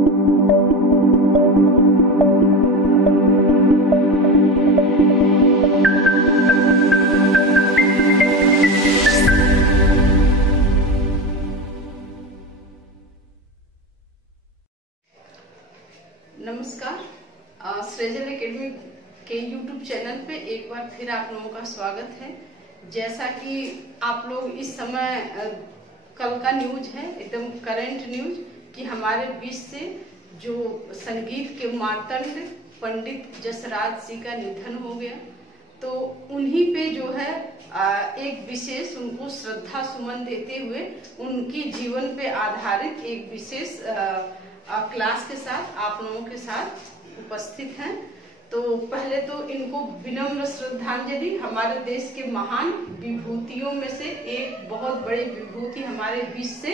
नमस्कार, सृजन एकेडमी के यूट्यूब चैनल पे एक बार फिर आप लोगों का स्वागत है। जैसा कि आप लोग इस समय कल का न्यूज है, एकदम करंट न्यूज, कि हमारे बीच से जो संगीत के मार्तंड पंडित जसराज जी का निधन हो गया, तो उन्हीं पे जो है एक विशेष उनको श्रद्धा सुमन देते हुए उनकी जीवन पे आधारित एक विशेष क्लास के साथ आप लोगों के साथ उपस्थित हैं। तो पहले तो इनको विनम्र श्रद्धांजलि। हमारे देश के महान विभूतियों में से एक बहुत बड़ी विभूति हमारे बीच से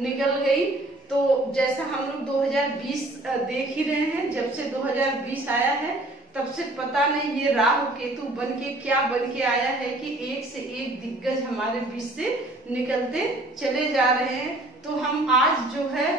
निकल गई। तो जैसा हम लोग 2020 देख ही रहे हैं, जब से 2020 आया है तब से पता नहीं ये राहु केतु बन के क्या बन के आया है कि एक से एक दिग्गज हमारे बीच से निकलते चले जा रहे हैं। तो हम आज जो है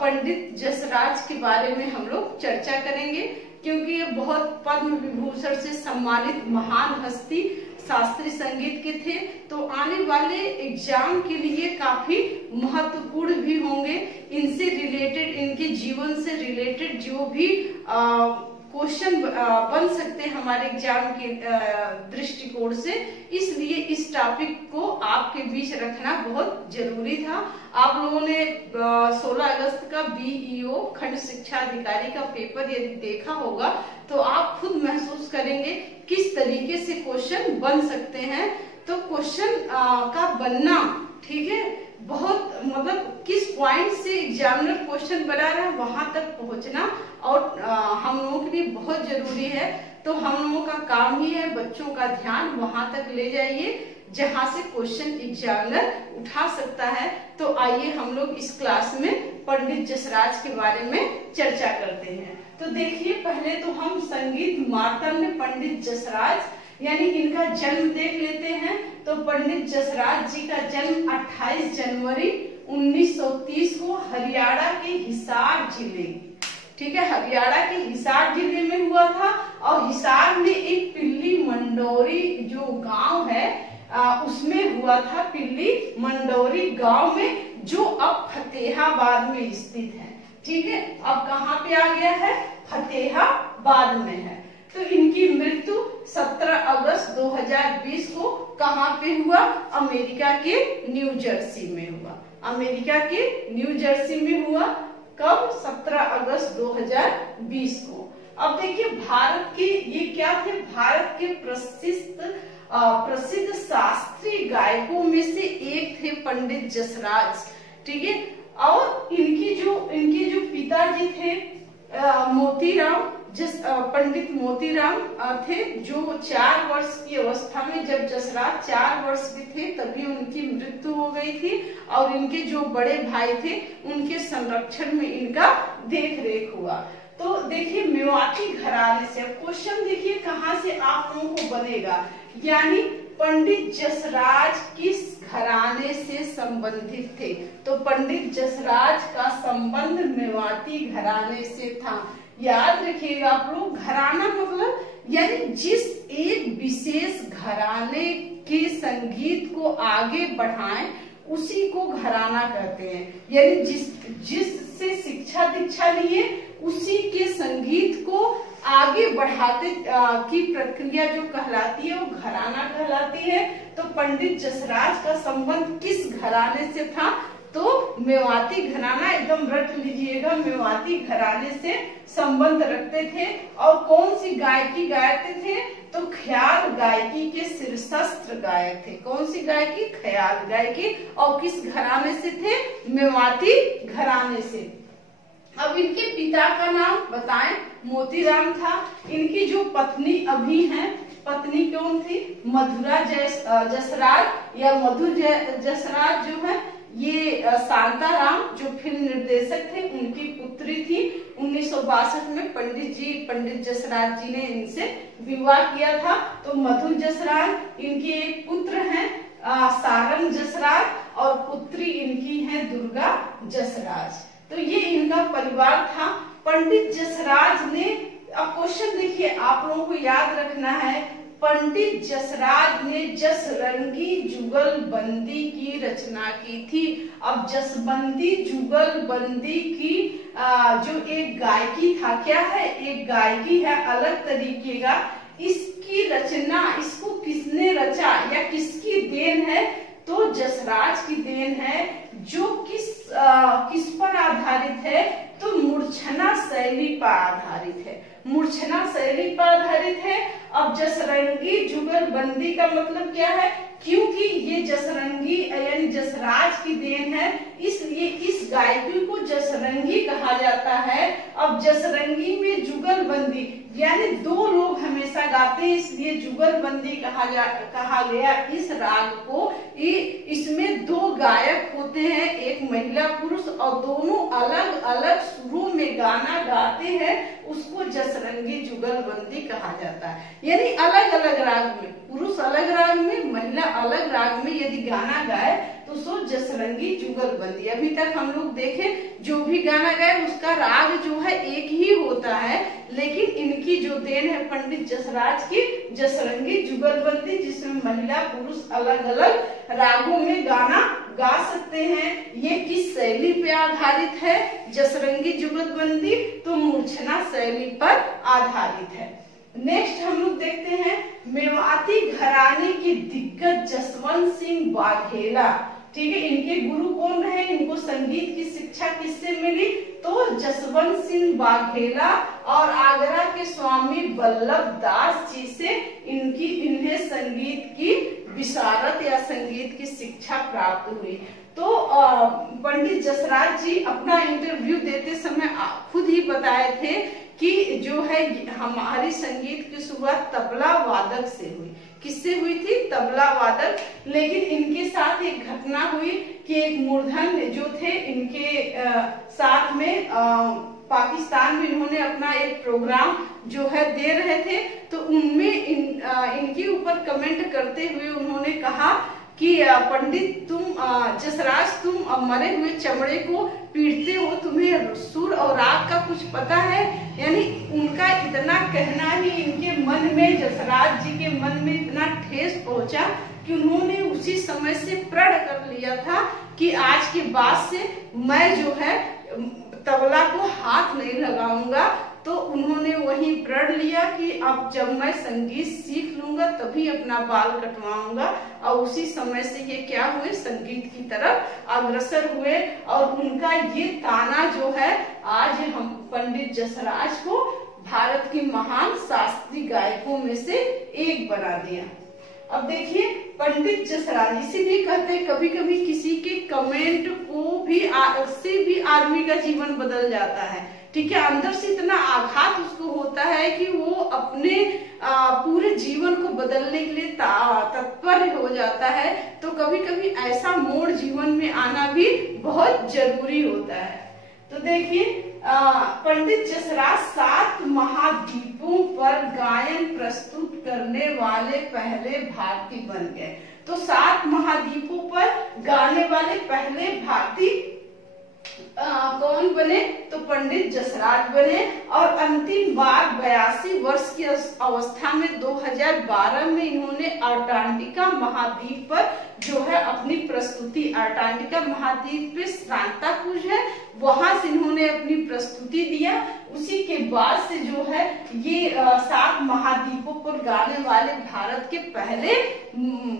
पंडित जसराज के बारे में हम लोग चर्चा करेंगे, क्योंकि ये बहुत पद्म विभूषण से सम्मानित महान हस्ती शास्त्रीय संगीत के थे। तो आने वाले एग्जाम के लिए काफी महत्वपूर्ण भी होंगे। इनसे रिलेटेड, इनके जीवन से रिलेटेड जो भी क्वेश्चन बन सकते हैं हमारे एग्जाम के दृष्टिकोण से, इसलिए इस टॉपिक को आपके बीच रखना बहुत जरूरी था। आप लोगों ने 16 अगस्त का बीईओ खंड शिक्षा अधिकारी का पेपर यदि देखा होगा तो आप खुद महसूस करेंगे किस तरीके से क्वेश्चन बन सकते हैं। तो क्वेश्चन का बनना, ठीक है, बहुत मतलब किस पॉइंट से एग्जामिनर क्वेश्चन बना रहा है वहां तक पहुंचना और हम लोगों के लिए बहुत जरूरी है। तो हम लोगों का काम ही है बच्चों का ध्यान वहां तक ले जाइए जहां से क्वेश्चन एग्जामिनर उठा सकता है। तो आइए हम लोग इस क्लास में पंडित जसराज के बारे में चर्चा करते हैं। तो देखिए, पहले तो हम संगीत मार्तंड पंडित जसराज यानी इनका जन्म देख लेते हैं। तो पंडित जसराज जी का जन्म 28 जनवरी 1930 को हरियाणा के हिसार जिले, ठीक है, हरियाणा के हिसार जिले में हुआ था। और हिसार में एक पिल्ली मंडोरी जो गांव है उसमें हुआ था, पिल्ली मंडोरी गांव में, जो अब फतेहाबाद में स्थित है। ठीक है, अब कहाँ पे आ गया है? फतेहाबाद में है। तो इनकी मृत्यु 17 अगस्त 2020 को कहाँ पे हुआ? अमेरिका के न्यू जर्सी में हुआ। अमेरिका के न्यू जर्सी में हुआ। कब? 17 अगस्त 2020 को। अब देखिए, भारत के ये क्या थे? भारत के प्रसिद्ध शास्त्रीय गायकों में से एक थे पंडित जसराज, ठीक है। और इनके जो पिताजी थे मोतीराम, पंडित मोतीराम थे, जो 4 वर्ष की अवस्था में, जब जसराज 4 वर्ष के थे तभी उनकी मृत्यु हो गई थी। और इनके जो बड़े भाई थे उनके संरक्षण में इनका देख रेख हुआ। तो देखिए, मेवाती घराने से, क्वेश्चन देखिए कहाँ से आप लोगों को बनेगा, यानी पंडित जसराज किस घराने से संबंधित थे? तो पंडित जसराज का संबंध मेवाती घराने से था। याद रखिएगा आप लोग, घराना मतलब यानी जिस एक विशेष घराने के संगीत को आगे बढ़ाएं उसी को घराना कहते हैं। यानी जिससे शिक्षा दीक्षा लिए उसी के संगीत को आगे बढ़ाते की प्रक्रिया जो कहलाती है वो घराना कहलाती है। तो पंडित जसराज का संबंध किस घराने से था? तो मेवाती घराना, एकदम रट लीजिएगा, मेवाती घराने से संबंध रखते थे। और कौन सी गायकी गायते थे? तो ख्याल गायकी के शीर्षस्त्र गायक थे। कौन सी गायकी? ख्याल गायकी। और किस घराने से थे? मेवाती घराने से। अब इनके पिता का नाम बताएं। मोतीराम था। इनकी जो पत्नी अभी हैं, पत्नी कौन थी? मधुरा जसराज या मधुर जसराज जो है, ये शांताराम जो फिल्म निर्देशक थे उनकी पुत्री थी। 1962 में पंडित जसराज जी ने इनसे विवाह किया था। तो मधुर जसराज इनके एक पुत्र हैं सारंग जसराज और पुत्री इनकी है दुर्गा जसराज। तो ये इनका परिवार था। पंडित जसराज ने, अब क्वेश्चन देखिए आप लोगों को याद रखना है, पंडित जसराज ने जसरंगी जुगलबंदी की रचना की थी। अब जसबंदी जुगलबंदी की जो एक गायकी था, क्या है, एक गायकी है अलग तरीके का, इसकी रचना, इसको किसने रचा या किसकी देन है, तो जसराज की देन है, जो किस पर आधारित है, तो मूर्छना शैली पर आधारित है, मूर्छना शैली पर आधारित है। अब जसरंगी जुगलबंदी का मतलब क्या है, क्योंकि ये जसरंगी यानी जसराज की देन है, इसलिए इस गायकी को जसरंगी कहा जाता है। अब जसरंगी में जुगलबंदी यानी दो लोग हमेशा गाते हैं, इसलिए जुगलबंदी कहा गया इस राग को। इसमें दो गायक होते हैं, एक महिला पुरुष, और दोनों अलग अलग सुरों में गाना गाते हैं, उसको जसरंगी जुगलबंदी कहा जाता है। यानी अलग अलग राग में, पुरुष अलग राग में, महिला अलग राग में यदि गाना गाए तो सो जसरंगी जुगलबंदी। अभी तक हम लोग देखें जो भी गाना गाए उसका राग जो है एक ही होता है, लेकिन इनकी जो देन है पंडित जसराज की, जसरंगी जुगलबंदी, जिसमें महिला पुरुष अलग अलग रागों में गाना गा सकते हैं। ये किस शैली पे आधारित है, जसरंगी जुगलबंदी, तो मूर्छना शैली पर आधारित है। नेक्स्ट हम लोग देखते हैं मेवाती घराने के दिग्गज जसवंत सिंह वाघेला। ठीक है, इनके गुरु कौन रहे, इनको संगीत की शिक्षा किससे मिली, तो जसवंत सिंह वाघेला और आगरा के स्वामी वल्लभ दास जी से इन्हें संगीत की विशारद या संगीत की शिक्षा प्राप्त हुई। तो पंडित जसराज जी अपना इंटरव्यू देते समय खुद ही बताए थे कि जो है हमारी संगीत की शुरुआत तबला वादक से हुई। किससे हुई थी, तबला वादक। लेकिन इनके साथ एक घटना हुई कि एक मूर्धन जो थे इनके साथ में पाकिस्तान में इन्होंने अपना एक प्रोग्राम जो है दे रहे थे, तो उनमें इनके ऊपर कमेंट करते हुए उन्होंने कहा कि पंडित तुम जसराज तुम मरे हुए चमड़े को पीटते हो, तुम्हें सुर और राग का कुछ पता है। यानी उनका इतना कहना ही इनके मन में, जसराज जी के मन में इतना ठेस पहुंचा कि उन्होंने उसी समय से प्रण कर लिया था कि आज के बाद से मैं जो है तबला को हाथ नहीं लगाऊंगा। तो उन्होंने वही प्रण लिया कि अब जब मैं संगीत सीख लूंगा तभी अपना बाल कटवाऊंगा, और उसी समय से ये क्या हुए, संगीत की तरफ अग्रसर हुए। और उनका ये ताना जो है आज हम पंडित जसराज को भारत की महान शास्त्रीय गायकों में से एक बना दिया। अब देखिए पंडित जसराज, इसीलिए कहते हैं कभी कभी किसी के कमेंट को भी से भी आदमी का जीवन बदल जाता है। ठीक है, अंदर से इतना आघात उसको होता है कि वो अपने पूरे जीवन को बदलने के लिए तत्पर हो जाता है। तो कभी कभी ऐसा मोड़ जीवन में आना भी बहुत जरूरी होता है। तो देखिए पंडित जसराज 7 महाद्वीपों पर गायन प्रस्तुत करने वाले पहले भारतीय बन गए। तो 7 महाद्वीपों पर गाने वाले पहले भारतीय कौन बने, तो पंडित जसराज बने। और अंतिम बार 82 वर्ष की अवस्था में 2012 में इन्होंने अंटार्कटिका महाद्वीप पर जो है अपनी प्रस्तुति, अंटार्कटिका महाद्वीप पे सांताक्रूज है, वहां से इन्होंने अपनी प्रस्तुति दिया। उसी के बाद से जो है ये 7 महाद्वीपों पर गाने वाले भारत के पहले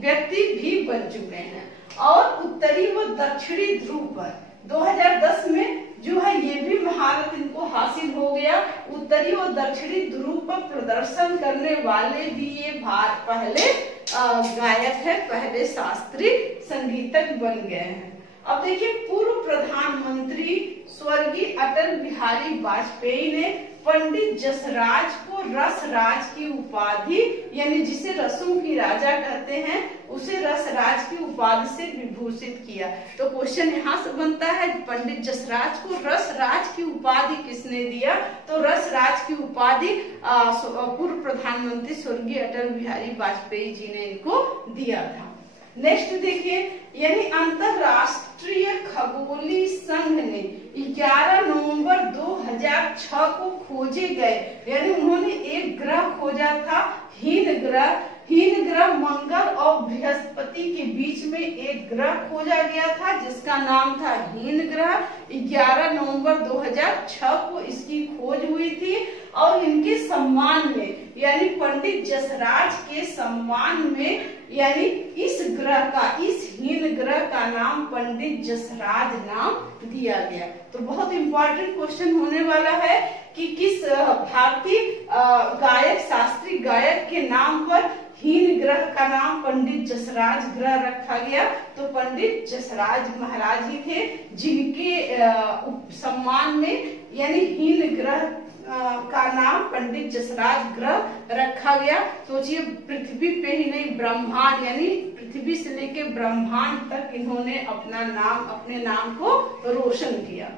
व्यक्ति भी बन चुके हैं। और उत्तरी व दक्षिणी ध्रुव पर 2010 में जो है ये भी महारत इनको हासिल हो गया। उत्तरी और दक्षिणी ध्रुव पर प्रदर्शन करने वाले भी ये पहले गायक है, पहले शास्त्रीय संगीतज्ञ बन गए हैं। अब देखिए पूर्व प्रधानमंत्री स्वर्गीय अटल बिहारी वाजपेयी ने पंडित जसराज को रसराज की उपाधि, यानी जिसे रसों की राजा कहते हैं, उसे रसराज की उपाधि से विभूषित किया। तो क्वेश्चन यहाँ से बनता है पंडित जसराज को रसराज की उपाधि किसने दिया, तो रसराज की उपाधि पूर्व प्रधानमंत्री स्वर्गीय अटल बिहारी वाजपेयी जी ने इनको दिया था। नेक्स्ट देखिए, यानी अंतरराष्ट्रीय खगोलीय संघ ने 11 नवंबर 2006 को खोजे गए, यानी उन्होंने एक ग्रह खोजा था, हीन ग्रह मंगल और बृहस्पति के बीच में एक ग्रह खोजा गया था जिसका नाम था हीन ग्रह। 11 नवंबर 2006 को इसकी खोज हुई थी और इनके सम्मान में, यानी पंडित जसराज के सम्मान में, यानी इस हीन ग्रह का नाम पंडित जसराज नाम दिया गया। तो बहुत इंपॉर्टेंट क्वेश्चन होने वाला है कि किस भारतीय गायक, शास्त्रीय गायक के नाम पर हीन ग्रह का नाम पंडित जसराज ग्रह रखा गया। तो पंडित जसराज महाराज ही थे जिनके सम्मान में, यानी हीन ग्रह का नाम पंडित जसराज ग्रह रखा गया। सोचिए, पृथ्वी पे ही नहीं, ब्रह्मांड, यानी पृथ्वी से लेके ब्रह्मांड तक इन्होंने अपने नाम को रोशन किया।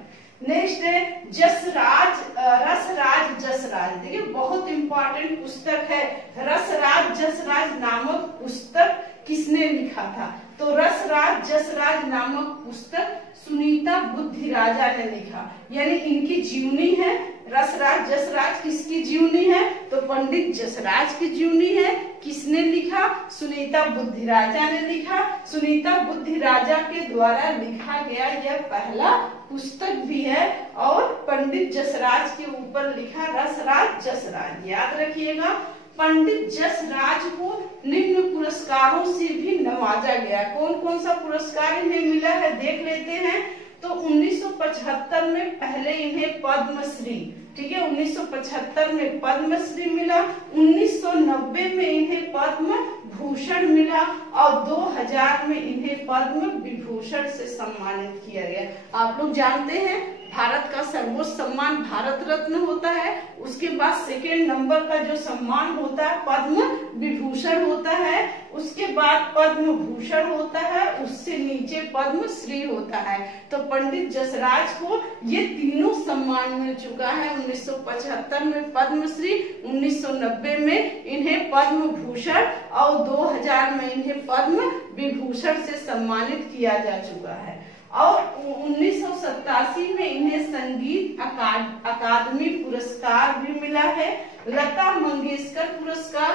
नेक्स्ट है रसराज जसराज। देखिए बहुत इंपॉर्टेंट पुस्तक है। रसराज जसराज नामक पुस्तक किसने लिखा था? तो रसराज जसराज नामक पुस्तक सुनीता बुद्धिराजा ने लिखा, यानी इनकी जीवनी है। रसराज जसराज किसकी जीवनी है? तो पंडित जसराज की जीवनी है। किसने लिखा? सुनीता बुद्धिराजा ने लिखा। सुनीता बुद्धिराजा के द्वारा लिखा गया यह पहला पुस्तक भी है और पंडित जसराज के ऊपर लिखा रसराज जसराज। याद रखिएगा, पंडित जसराज को निम्न पुरस्कारों से भी नवाजा गया। कौन कौन सा पुरस्कार इन्हें मिला है देख लेते हैं। तो 1975 में पहले इन्हें पद्मश्री, ठीक है, 1975 में पद्मश्री मिला। 1990 में इन्हें पद्म भूषण मिला और 2000 में इन्हें पद्म विभूषण से सम्मानित किया गया। आप लोग जानते हैं भारत का सर्वोच्च सम्मान भारत रत्न होता है, उसके बाद सेकेंड नंबर का जो सम्मान होता है पद्म विभूषण होता है, उसके बाद पद्म भूषण होता है, उससे नीचे पद्म श्री होता है। तो पंडित जसराज को ये तीनों सम्मान मिल चुका है। 1975 में पद्मश्री, 1990 में इन्हें पद्म भूषण और 2000 में इन्हें पद्म विभूषण से सम्मानित किया जा चुका है। और 1987 में इन्हें संगीत अकादमी पुरस्कार भी मिला है। लता मंगेशकर पुरस्कार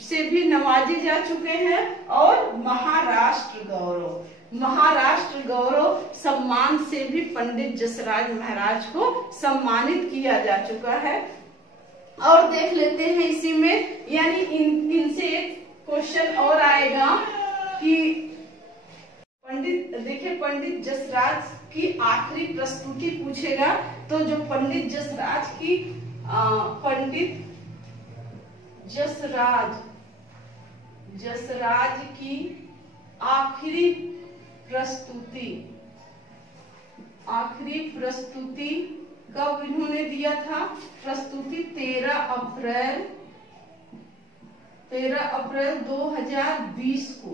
से भी नवाजे जा चुके हैं और महाराष्ट्र गौरव सम्मान से भी पंडित जसराज महाराज को सम्मानित किया जा चुका है। और देख लेते हैं इसी में, यानी इनसे एक क्वेश्चन और आएगा कि पंडित जसराज की आखिरी प्रस्तुति पूछेगा। तो जो पंडित जसराज की जसराज की आखिरी प्रस्तुति कब इन्होंने दिया था? प्रस्तुति 13 अप्रैल 2020 को,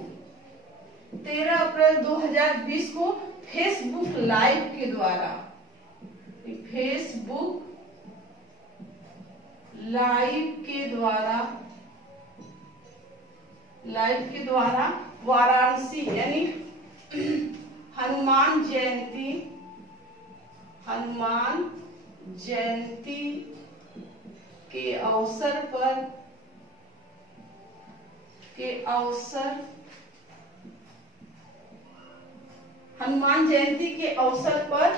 13 अप्रैल 2020 को फेसबुक लाइव के द्वारा वाराणसी, यानी हनुमान जयंती के अवसर पर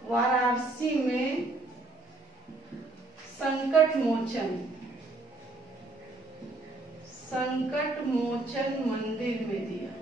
वाराणसी में संकट मोचन मंदिर में दिया।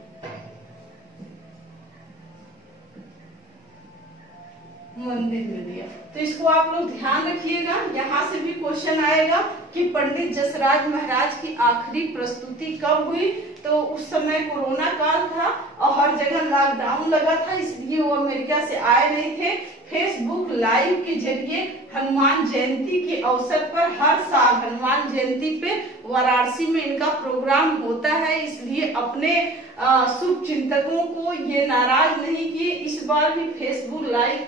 तो इसको आप लोग ध्यान रखिएगा, यहाँ से भी क्वेश्चन आएगा कि पंडित जसराज महाराज की आखिरी प्रस्तुति कब हुई। तो उस समय कोरोना काल था और हर जगह लॉकडाउन लगा था, इसलिए वो अमेरिका से आए नहीं थे। फेसबुक लाइव के जरिए हनुमान जयंती के अवसर पर हर साल हनुमान जयंती पे वाराणसी में इनका प्रोग्राम होता है, इसलिए अपने शुभ चिंतकों को ये नाराज नहीं किए। इस बार भी फेसबुक लाइव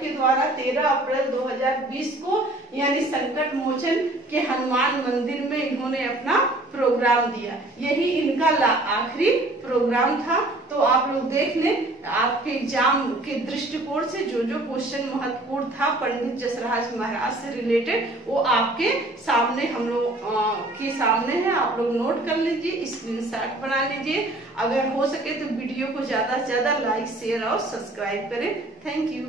के द्वारा 13 अप्रैल 2020 को, यानी संकट मोचन के हनुमान मंदिर में इन्होंने अपना प्रोग्राम दिया। यही इनका आखिरी प्रोग्राम था। तो आप लोग देख लें, आपके एग्जाम के दृष्टिकोण से जो जो क्वेश्चन महत्वपूर्ण था पंडित जसराज महाराज से रिलेटेड, वो आपके सामने, हम लोग के सामने है। आप लोग नोट कर लीजिए, स्क्रीनशॉट बना लीजिए। अगर हो सके तो वीडियो को ज्यादा से ज्यादा लाइक, शेयर और सब्सक्राइब करें। Thank you.